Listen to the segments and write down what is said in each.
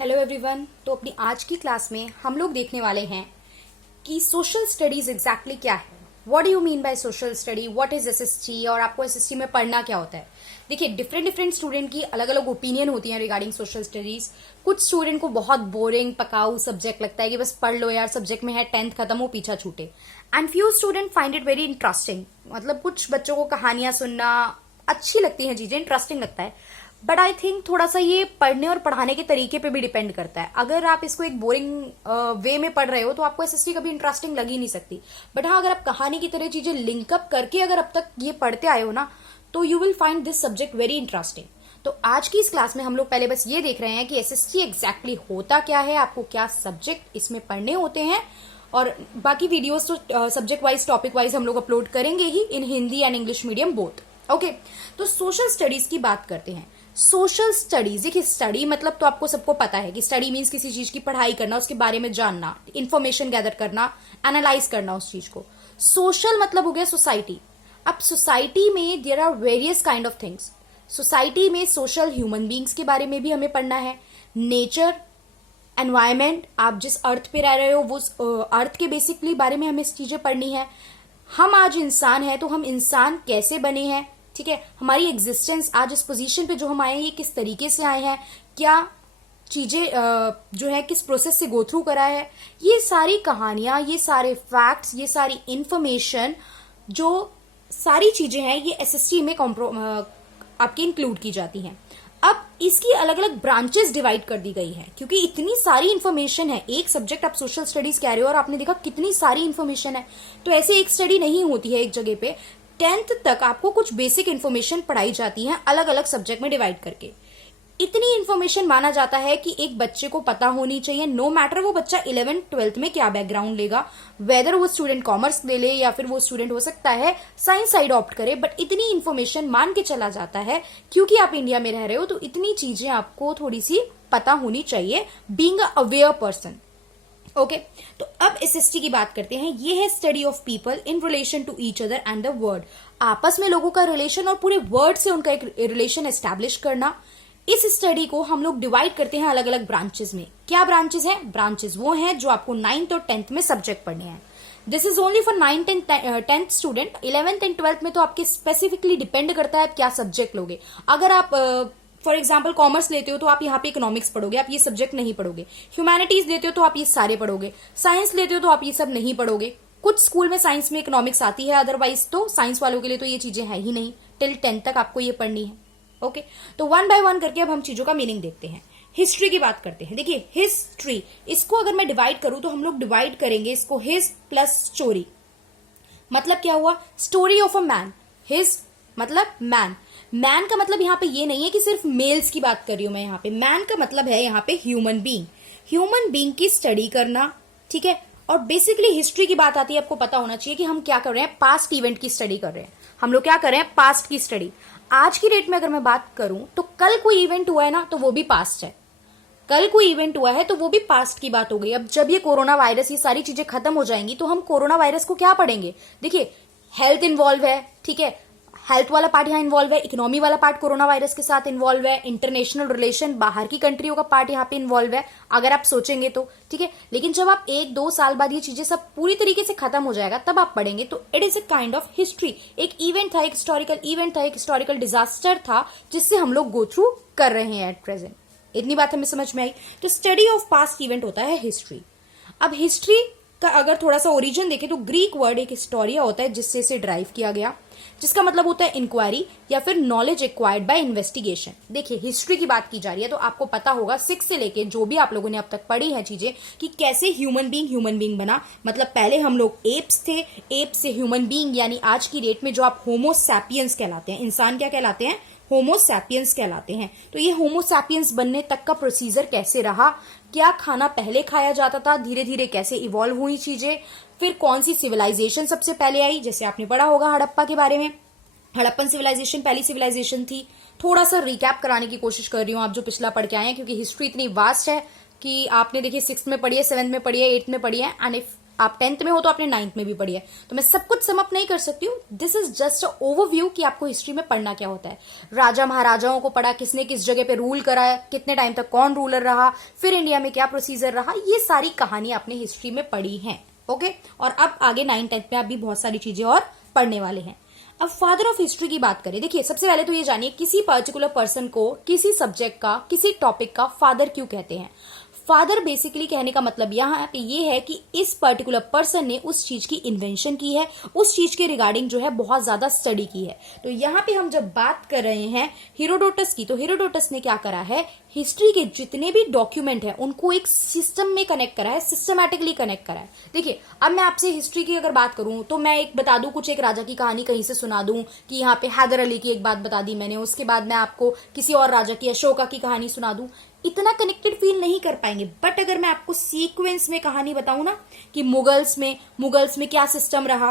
Hello everyone. तो अपनी आज की क्लास में हम लोग देखने वाले हैं कि सोशल स्टडीज एग्जैक्टली क्या है। What do you mean by social study, what is SST और आपको एसएसटी में पढ़ना क्या होता है। देखिए, डिफरेंट स्टूडेंट की अलग अलग ओपिनियन होती है रिगार्डिंग सोशल स्टडीज। कुछ स्टूडेंट को बहुत बोरिंग पकाऊ सब्जेक्ट लगता है कि बस पढ़ लो यार, सब्जेक्ट में है 10th खत्म हो पीछा छूटे। And few student find it very interesting. मतलब कुछ बच्चों को कहानियां सुनना अच्छी लगती हैं, चीजें इंटरेस्टिंग लगता है। बट आई थिंक थोड़ा सा ये पढ़ने और पढ़ाने के तरीके पे भी डिपेंड करता है। अगर आप इसको एक बोरिंग वे में पढ़ रहे हो तो आपको एसएसटी कभी इंटरेस्टिंग लग ही नहीं सकती। बट हाँ, अगर आप कहानी की तरह चीजें लिंकअप करके अगर अब तक ये पढ़ते आए हो ना, तो you will find this subject very interesting. तो आज की इस क्लास में हम लोग पहले बस ये देख रहे हैं कि एसएसटी एग्जैक्टली होता क्या है, आपको क्या सब्जेक्ट इसमें पढ़ने होते हैं, और बाकी वीडियोस तो सब्जेक्ट वाइज टॉपिक वाइज हम लोग अपलोड करेंगे ही in Hindi and English medium both. Okay, तो सोशल स्टडीज की बात करते हैं। सोशल स्टडीज, देखिए स्टडी मतलब तो आपको सबको पता है कि स्टडी मीन्स किसी चीज की पढ़ाई करना, उसके बारे में जानना, इंफॉर्मेशन गैदर करना, एनालाइज करना उस चीज को। सोशल मतलब हो गया सोसाइटी। अब सोसाइटी में there are various kind of things. Society में सोशल ह्यूमन बींग्स के बारे में भी हमें पढ़ना है, नेचर, एनवायरमेंट, आप जिस अर्थ पे रह रहे हो वो अर्थ के बेसिकली बारे में हमें चीजें पढ़नी है। हम आज इंसान हैं तो हम इंसान कैसे बने हैं, ठीक है, हमारी एग्जिस्टेंस आज इस पोजीशन पे जो हम आए हैं ये किस तरीके से आए हैं, क्या चीजें जो है किस प्रोसेस से गो थ्रू करा है। ये सारी कहानियां, ये सारे फैक्ट्स, ये सारी इंफॉर्मेशन, जो सारी चीजें हैं ये एसएसटी में आपके इंक्लूड की जाती हैं। अब इसकी अलग अलग ब्रांचेस डिवाइड कर दी गई है क्योंकि इतनी सारी इंफॉर्मेशन है। एक सब्जेक्ट आप सोशल स्टडीज कह रहे हो और आपने देखा कितनी सारी इंफॉर्मेशन है, तो ऐसे एक स्टडी नहीं होती है एक जगह पे। 10th तक आपको कुछ बेसिक इंफॉर्मेशन पढ़ाई जाती है अलग अलग सब्जेक्ट में डिवाइड करके। इतनी इंफॉर्मेशन माना जाता है कि एक बच्चे को पता होनी चाहिए, नो मैटर वो बच्चा 11th 12th में क्या बैकग्राउंड लेगा, वेदर वो स्टूडेंट कॉमर्स ले ले या फिर वो स्टूडेंट हो सकता है साइंस साइड ऑप्ट करे। बट इतनी इंफॉर्मेशन मान के चला जाता है क्योंकि आप इंडिया में रह रहे हो, तो इतनी चीजें आपको थोड़ी सी पता होनी चाहिए, being a aware person. Okay, तो अब एसएसटी की बात करते हैं। ये है study of people in relation to each other and the world. आपस में लोगों का रिलेशन और पूरे वर्ड से उनका एक रिलेशन एस्टैब्लिश करना। इस स्टडी को हम लोग डिवाइड करते हैं अलग अलग ब्रांचेस में। क्या ब्रांचेस हैं? ब्रांचेस वो हैं जो आपको 9th और 10th में सब्जेक्ट पढ़ने हैं। This is only for 9th and 10th student. 11th and 12th में तो आपके स्पेसिफिकली डिपेंड करता है आप क्या सब्जेक्ट लोगे। अगर आप फॉर एग्जाम्पल कॉमर्स लेते हो तो आप यहाँ पे इकोनॉमिक्स पढ़ोगे, आप ये सब्जेक्ट नहीं पढ़ोगे। ह्यूमैनिटीज लेते हो तो आप ये सारे पढ़ोगे। साइंस लेते हो तो आप ये सब नहीं पढ़ोगे। कुछ स्कूल में साइंस में इकोनॉमिक्स आती है, अदरवाइज तो साइंस वालों के लिए तो ये चीजें है ही नहीं। टिल 10th तक आपको ये पढ़नी है। ओके, तो वन बाय वन करके अब हम चीजों का मीनिंग देखते हैं। हिस्ट्री की बात करते हैं। देखिए हिस्ट्री, इसको अगर मैं डिवाइड करूं तो हम लोग डिवाइड करेंगे इसको हिज प्लस स्टोरी। मतलब क्या हुआ? Story of a man. His मतलब मैन। मैन का मतलब यहाँ पे ये नहीं है कि सिर्फ मेल्स की बात कर रही हूं मैं। यहाँ पे मैन का मतलब है यहाँ पे ह्यूमन बीइंग। ह्यूमन बीइंग की स्टडी करना, ठीक है। और बेसिकली हिस्ट्री की बात आती है, आपको पता होना चाहिए कि हम क्या कर रहे हैं, पास्ट इवेंट की स्टडी कर रहे हैं। हम लोग क्या कर रहे हैं, पास्ट की स्टडी। आज की डेट में अगर मैं बात करूं तो कल कोई इवेंट हुआ है ना, तो वो भी पास्ट है। कल कोई इवेंट हुआ है तो वो भी पास्ट की बात हो गई। अब जब ये कोरोना वायरस, ये सारी चीजें खत्म हो जाएंगी तो हम कोरोना वायरस को क्या पढ़ेंगे? देखिए हेल्थ इन्वॉल्व है, ठीक है, हेल्थ वाला पार्ट यहाँ इन्वॉल्व है, इकोनॉमी वाला पार्ट कोरोना वायरस के साथ इन्वॉल्व है, इंटरनेशनल रिलेशन, बाहर की कंट्रियों का पार्ट यहाँ पे इन्वॉल्व है अगर आप सोचेंगे तो, ठीक है। लेकिन जब आप 1-2 साल बाद ये चीजें सब पूरी तरीके से खत्म हो जाएगा तब आप पढ़ेंगे, तो it is a kind of history. एक इवेंट था, एक हिस्टोरिकल इवेंट था, एक हिस्टोरिकल डिजास्टर था जिससे हम लोग गो थ्रू कर रहे हैं एट प्रेजेंट। इतनी बात हमें समझ में आई। तो स्टडी ऑफ पास्ट इवेंट होता है हिस्ट्री। अब हिस्ट्री का अगर थोड़ा सा ओरिजिन देखें तो ग्रीक वर्ड एक हिस्टोरिया होता है जिससे इसे ड्राइव किया गया, जिसका मतलब होता है इंक्वायरी या फिर नॉलेज एक्वायर्ड बाय इन्वेस्टिगेशन। देखिए हिस्ट्री की बात की जा रही है तो आपको पता होगा 6 से लेके जो भी आप लोगों ने अब तक पढ़ी है चीजें कि कैसे ह्यूमन बीइंग बना। मतलब पहले हम लोग एप्स थे, एप से ह्यूमन बीइंग यानी आज की डेट में जो आप होमो सैपियंस कहलाते हैं, इंसान क्या कहलाते हैं, होमो सैपियंस कहलाते हैं। तो ये होमो सैपियंस बनने तक का प्रोसीजर कैसे रहा, क्या खाना पहले खाया जाता था, धीरे धीरे कैसे इवॉल्व हुई चीजें, फिर कौन सी सिविलाइजेशन सबसे पहले आई। जैसे आपने पढ़ा होगा हड़प्पा के बारे में, हड़प्पन सिविलाइजेशन पहली सिविलाइजेशन थी। थोड़ा सा रिकैप कराने की कोशिश कर रही हूँ आप जो पिछला पढ़ के आए हैं, क्योंकि हिस्ट्री इतनी वास्ट है कि आपने देखिए 6th में पढ़ी है, 7th में पढ़ी है, 8th में पढ़ी है, एंड इफ आप 10th में हो तो आपने 9th में भी पढ़ी है, तो मैं सब कुछ सम अप नहीं कर सकती हूँ। This is just a overview कि आपको हिस्ट्री में पढ़ना क्या होता है। राजा महाराजाओं को पढ़ा, किसने किस जगह पे रूल करा है, कितने टाइम तक कौन रूलर रहा, फिर इंडिया में क्या प्रोसीजर रहा, ये सारी कहानी आपने हिस्ट्री में पढ़ी है। ओके, और अब आगे 9th-10th में आप भी बहुत सारी चीजें और पढ़ने वाले हैं। अब फादर ऑफ हिस्ट्री की बात करें, देखिए सबसे पहले तो ये जानिए किसी पर्टिकुलर पर्सन को किसी सब्जेक्ट का, किसी टॉपिक का फादर क्यों कहते हैं। फादर बेसिकली कहने का मतलब यहाँ पे ये है कि इस पर्टिकुलर पर्सन ने उस चीज की इन्वेंशन की है, उस चीज के रिगार्डिंग जो है बहुत ज्यादा स्टडी की है। तो यहाँ पे हम जब बात कर रहे हैं हेरोडोटस की, तो हेरोडोटस ने क्या करा है, हिस्ट्री के जितने भी डॉक्यूमेंट है उनको एक सिस्टम में कनेक्ट करा है, सिस्टमैटिकली कनेक्ट करा है। देखिए अब मैं आपसे हिस्ट्री की अगर बात करूं तो मैं एक बता दूं, कुछ एक राजा की कहानी कहीं से सुना दूं कि यहाँ पे हैदर अली की एक बात बता दी मैंने, उसके बाद मैं आपको किसी और राजा की, अशोका की कहानी सुना दूं, इतना कनेक्टेड फील नहीं कर पाएंगे। बट अगर मैं आपको सीक्वेंस में कहानी बताऊं ना कि मुगल्स में क्या सिस्टम रहा,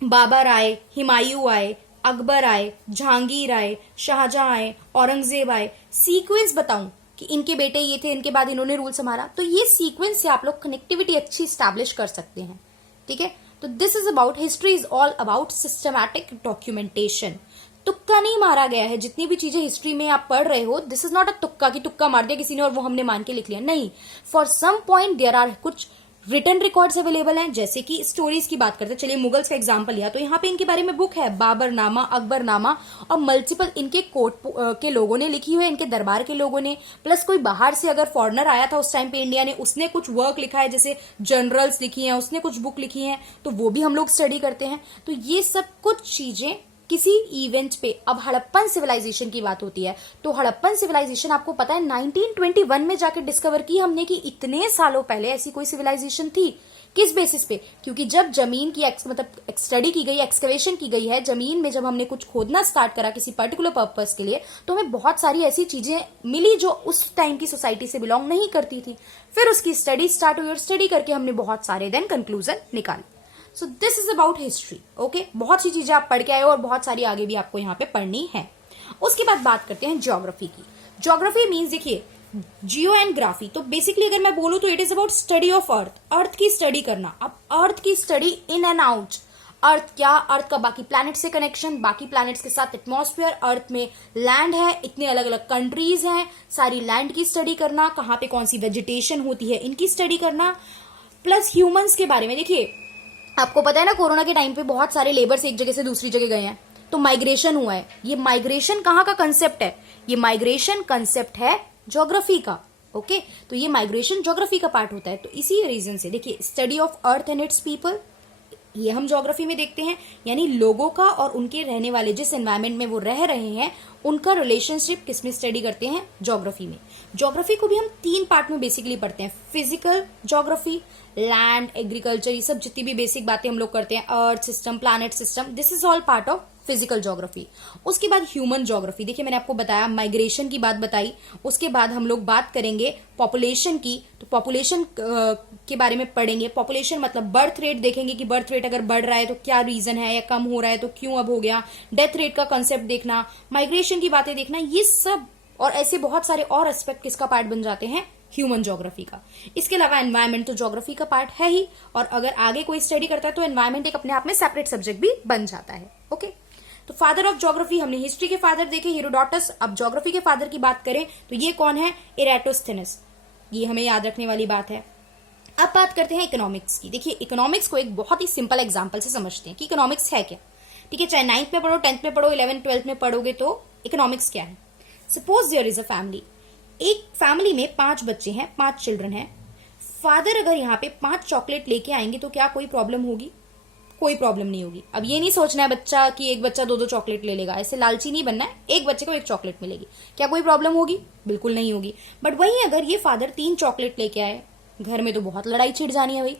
बाबर आए, हुमायूं आए, अकबर आए, जहांगीर आए, शाहजहां आए, औरंगजेब आए, सीक्वेंस बताऊं कि इनके बेटे ये थे, इनके बाद इन्होंने रूल संभाला, तो ये सीक्वेंस से आप लोग कनेक्टिविटी अच्छी स्टैब्लिश कर सकते हैं। ठीक है, तो this is about history, is all about systematic documentation. तुक्का नहीं मारा गया है, जितनी भी चीजें हिस्ट्री में आप पढ़ रहे हो, दिस इज नॉट अ तुक्का कि तुक्का मार दिया किसी ने और वो हमने मान के लिख लिया, नहीं। For some point there are कुछ रिटर्न रिकॉर्ड्स अवेलेबल हैं, जैसे कि स्टोरीज की बात करते हैं, चलिए मुगल्स का एग्जांपल लिया तो यहाँ पे इनके बारे में बुक है, बाबरनामा, अकबरनामा, और मल्टीपल इनके कोर्ट के लोगों ने लिखी हुई है, इनके दरबार के लोगों ने, प्लस कोई बाहर से अगर फॉरेनर आया था उस टाइम पे इंडिया ने, उसने कुछ वर्क लिखा है, जैसे जनरल्स लिखी हैं, उसने कुछ बुक लिखी है, तो वो भी हम लोग स्टडी करते हैं। तो ये सब कुछ चीजें किसी इवेंट पे, अब हड़प्पन सिविलाइजेशन की बात होती है तो हड़प्पन सिविलाइजेशन आपको पता है 1921 में जाके डिस्कवर की हमने, कि इतने सालों पहले ऐसी कोई सिविलाइजेशन थी। किस बेसिस पे, क्योंकि जब जमीन की मतलब स्टडी की गई, एक्सकवेशन की गई है जमीन में, जब हमने कुछ खोदना स्टार्ट करा किसी पर्टिकुलर पर्पस के लिए, तो हमें बहुत सारी ऐसी चीजें मिली जो उस टाइम की सोसाइटी से बिलोंग नहीं करती थी। फिर उसकी स्टडी स्टार्ट हुई और स्टडी करके हमने बहुत सारे देन कंक्लूजन निकाले। So this is about history. Okay, बहुत सी चीजें आप पढ़ के आए हो और बहुत सारी आगे भी आपको यहाँ पे पढ़नी है। उसके बाद बात करते हैं ज्योग्राफी की। ज्योग्राफी मीन्स, देखिए जियो एंड ग्राफी, तो बेसिकली अगर मैं बोलूं तो it is about study of earth, earth की स्टडी करना। अब अर्थ की study in and out, earth क्या, अर्थ का बाकी प्लैनेट से कनेक्शन, बाकी प्लैनेट्स के साथ एटमॉस्फेयर, अर्थ में लैंड है, इतने अलग अलग कंट्रीज हैं, सारी लैंड की स्टडी करना, कहाँ पे कौन सी वेजिटेशन होती है इनकी स्टडी करना, प्लस ह्यूमंस के बारे में। देखिए आपको पता है ना, कोरोना के टाइम पे बहुत सारे लेबर्स एक जगह से दूसरी जगह गए हैं, तो माइग्रेशन हुआ है। ये माइग्रेशन कहाँ का कंसेप्ट है, ये माइग्रेशन कंसेप्ट है ज्योग्राफी का। ओके, तो ये माइग्रेशन ज्योग्राफी का पार्ट होता है। तो इसी रीजन से देखिए study of earth and it's people, ये हम ज्योग्राफी में देखते हैं, यानी लोगों का और उनके रहने वाले जिस एनवायरमेंट में वो रह रहे हैं उनका रिलेशनशिप किसमें स्टडी करते हैं, ज्योग्राफी में। ज्योग्राफी को भी हम 3 पार्ट में बेसिकली पढ़ते हैं, फिजिकल ज्योग्राफी, लैंड, एग्रीकल्चर, ये सब जितनी भी बेसिक बातें हम लोग करते हैं, earth system, planet system, this is all part of physical geography. उसके बाद ह्यूमन ज्योग्राफी, देखिए मैंने आपको बताया माइग्रेशन की बात बताई। उसके बाद हम लोग बात करेंगे पॉपुलेशन की, तो पॉपुलेशन के बारे में पढ़ेंगे। पॉपुलेशन मतलब बर्थ रेट देखेंगे कि बर्थ रेट अगर बढ़ रहा है तो क्या रीजन है, या कम हो रहा है तो क्यों अब हो गया। डेथ रेट का कंसेप्ट देखना, माइग्रेशन की बातें देखना, ये सब और ऐसे बहुत सारे और एस्पेक्ट किसका पार्ट बन जाते हैं, ह्यूमन ज्योग्राफी का। इसके अलावा एनवायरमेंट तो ज्योग्राफी का पार्ट है ही, और अगर आगे कोई स्टडी करता है तो एनवायरमेंट एक अपने आप में सेपरेट सब्जेक्ट भी बन जाता है। ओके, तो फादर ऑफ ज्योग्राफी, हमने हिस्ट्री के फादर देखे हेरोडोटस। अब ज्योग्राफी के फादर की बात करें तो ये कौन है, इरेटोस्थेनेस, ये हमें याद रखने वाली बात है। अब बात करते हैं इकोनॉमिक्स की। देखिए इकोनॉमिक्स को एक बहुत ही सिंपल एग्जांपल से समझते हैं कि इकोनॉमिक्स है क्या। ठीक है, चाहे 9th में पढ़ो, 10th में पढ़ो, 11th 12th में पढ़ोगे तो इकोनॉमिक्स क्या है। Suppose there is a family, एक फैमिली में 5 बच्चे हैं, 5 चिल्ड्रन हैं। फादर अगर यहाँ पे 5 चॉकलेट लेके आएंगे तो क्या कोई प्रॉब्लम होगी, कोई प्रॉब्लम नहीं होगी। अब ये नहीं सोचना है बच्चा कि एक बच्चा 2-2 चॉकलेट ले लेगा, ऐसे लालची नहीं बनना है, एक बच्चे को 1 चॉकलेट मिलेगी, क्या कोई प्रॉब्लम होगी, बिल्कुल नहीं होगी। बट वहीं अगर ये फादर 3 चॉकलेट लेके आए, घर में तो बहुत लड़ाई छिड़ जानी है भाई।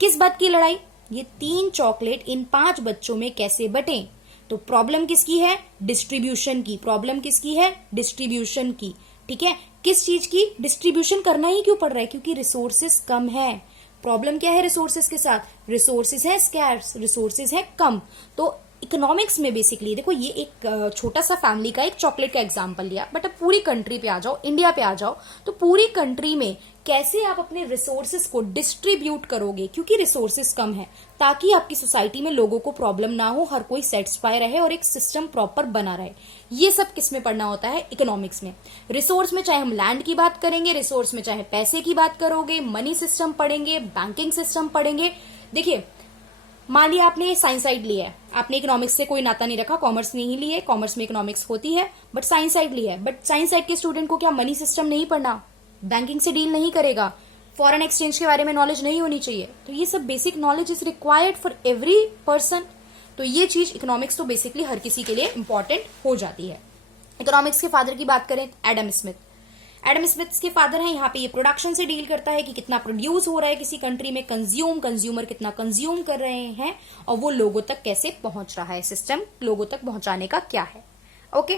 किस बात की लड़ाई, ये 3 चॉकलेट इन 5 बच्चों में कैसे बटें। तो प्रॉब्लम किसकी है, डिस्ट्रीब्यूशन की। प्रॉब्लम किसकी है, डिस्ट्रीब्यूशन की। ठीक है, किस चीज की, डिस्ट्रीब्यूशन करना ही क्यों पड़ रहा है, क्योंकि रिसोर्सेस कम है। प्रॉब्लम क्या है रिसोर्सेस के साथ, रिसोर्सेस है स्कैर्स, रिसोर्सेस है कम। तो इकोनॉमिक्स में बेसिकली देखो, ये एक छोटा सा फैमिली का एक चॉकलेट का एग्जांपल लिया, बट अब पूरी कंट्री पे आ जाओ, इंडिया पे आ जाओ, तो पूरी कंट्री में कैसे आप अपने रिसोर्सेस को डिस्ट्रीब्यूट करोगे, क्योंकि रिसोर्सेस कम है, ताकि आपकी सोसाइटी में लोगों को प्रॉब्लम ना हो, हर कोई सेटिस्फाई रहे और एक सिस्टम प्रॉपर बना रहे। ये सब किस में पढ़ना होता है? इकोनॉमिक्स में। रिसोर्स में चाहे हम लैंड की बात करेंगे, रिसोर्स में चाहे पैसे की बात करोगे, मनी सिस्टम पढ़ेंगे, बैंकिंग सिस्टम पढ़ेंगे। देखिए, मान लिया आपने साइंस साइड लिया है, आपने इकोनॉमिक्स से कोई नाता नहीं रखा, कॉमर्स में ही ली है, कॉमर्स में इकोनॉमिक्स होती है, बट साइंस साइड लिया है, बट साइंस साइड के स्टूडेंट को क्या मनी सिस्टम नहीं पढ़ना, बैंकिंग से डील नहीं करेगा, फॉरेन एक्सचेंज के बारे में नॉलेज नहीं होनी चाहिए? तो ये सब basic knowledge is required for every person. तो ये चीज इकोनॉमिक्स तो बेसिकली हर किसी के लिए इंपॉर्टेंट हो जाती है। इकोनॉमिक्स के फादर की बात करें, एडम स्मिथ। एडम स्मिथ के फादर हैं, यहाँ पे ये प्रोडक्शन से डील करता है कि कितना प्रोड्यूस हो रहा है किसी कंट्री में, कंज्यूमर कितना कंज्यूम कर रहे हैं, और वो लोगों तक कैसे पहुंच रहा है, सिस्टम लोगों तक पहुंचाने का क्या है। ओके,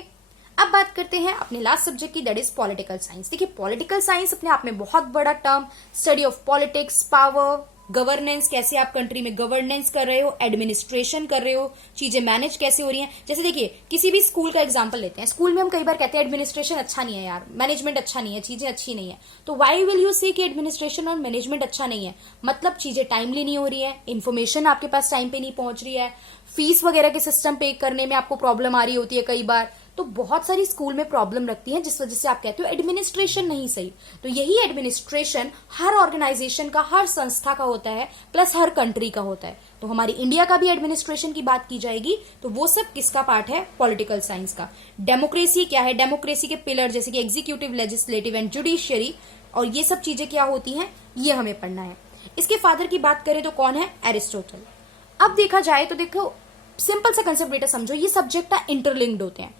अब बात करते हैं अपने लास्ट सब्जेक्ट की, दैट इज पॉलिटिकल साइंस। देखिए, पॉलिटिकल साइंस अपने आप में बहुत बड़ा term, study of politics, power, governance, कैसे आप कंट्री में गवर्नेंस कर रहे हो, एडमिनिस्ट्रेशन कर रहे हो, चीजें मैनेज कैसे हो रही हैं। जैसे देखिए, किसी भी स्कूल का एग्जांपल लेते हैं, स्कूल में हम कई बार कहते हैं एडमिनिस्ट्रेशन अच्छा नहीं है यार, मैनेजमेंट अच्छा नहीं है, चीजें अच्छी नहीं है। तो व्हाई विल यू से कि एडमिनिस्ट्रेशन और मैनेजमेंट अच्छा नहीं है? मतलब चीजें टाइमली नहीं हो रही है, इन्फॉर्मेशन आपके पास टाइम पे नहीं पहुंच रही है, फीस वगैरह के सिस्टम पे करने में आपको प्रॉब्लम आ रही होती है कई बार। तो बहुत सारी स्कूल में प्रॉब्लम रखती है, जिस वजह से आप कहते हो एडमिनिस्ट्रेशन नहीं सही। तो यही एडमिनिस्ट्रेशन हर ऑर्गेनाइजेशन का, हर संस्था का होता है, प्लस हर कंट्री का होता है। तो हमारी इंडिया का भी एडमिनिस्ट्रेशन की बात की जाएगी, तो वो सब किसका पार्ट है? पॉलिटिकल साइंस का। डेमोक्रेसी क्या है? डेमोक्रेसी के पिलर जैसे कि एग्जीक्यूटिव, लेजिस्लेटिव एंड जुडिशियरी, और ये सब चीजें क्या होती हैं, ये हमें पढ़ना है। इसके फादर की बात करें तो कौन है? एरिस्टोटल। अब देखा जाए तो देखो, सिंपल सा कंसेप्ट बेटा समझो, ये सब्जेक्ट इंटरलिंक्ड होते हैं,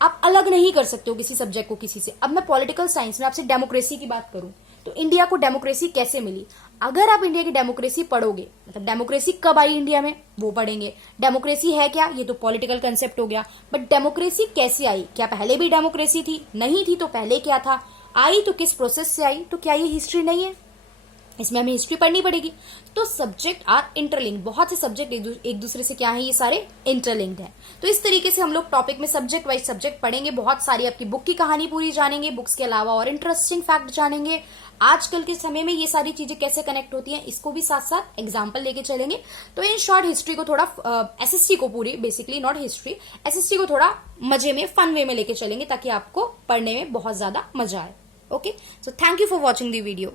आप अलग नहीं कर सकते हो किसी सब्जेक्ट को किसी से। अब मैं पॉलिटिकल साइंस में आपसे डेमोक्रेसी की बात करूं, तो इंडिया को डेमोक्रेसी कैसे मिली? अगर आप इंडिया की डेमोक्रेसी पढ़ोगे, मतलब डेमोक्रेसी कब आई इंडिया में, वो पढ़ेंगे। डेमोक्रेसी है क्या, ये तो पॉलिटिकल कंसेप्ट हो गया, बट डेमोक्रेसी कैसे आई? क्या पहले भी डेमोक्रेसी थी? नहीं थी, तो पहले क्या था? आई तो किस प्रोसेस से आई? तो क्या ये हिस्ट्री नहीं है? इसमें हमें हिस्ट्री पढ़नी पड़ेगी। तो सब्जेक्ट आर इंटरलिंक्ड, बहुत से सब्जेक्ट एक दूसरे से क्या है, ये सारे इंटरलिंक्ड हैं। तो इस तरीके से हम लोग टॉपिक में सब्जेक्ट वाइज सब्जेक्ट पढ़ेंगे, बहुत सारी आपकी बुक की कहानी पूरी जानेंगे, बुक्स के अलावा और इंटरेस्टिंग फैक्ट जानेंगे, आजकल के समय में ये सारी चीजें कैसे कनेक्ट होती हैं, इसको भी साथ साथ एग्जाम्पल लेके चलेंगे। तो इन शॉर्ट हिस्ट्री को थोड़ा एसएसटी को पूरी, बेसिकली नॉट हिस्ट्री, एसएसटी को थोड़ा मजे में, फन वे में लेके चलेंगे, ताकि आपको पढ़ने में बहुत ज्यादा मजा आए। Okay, so thank you for watching the video.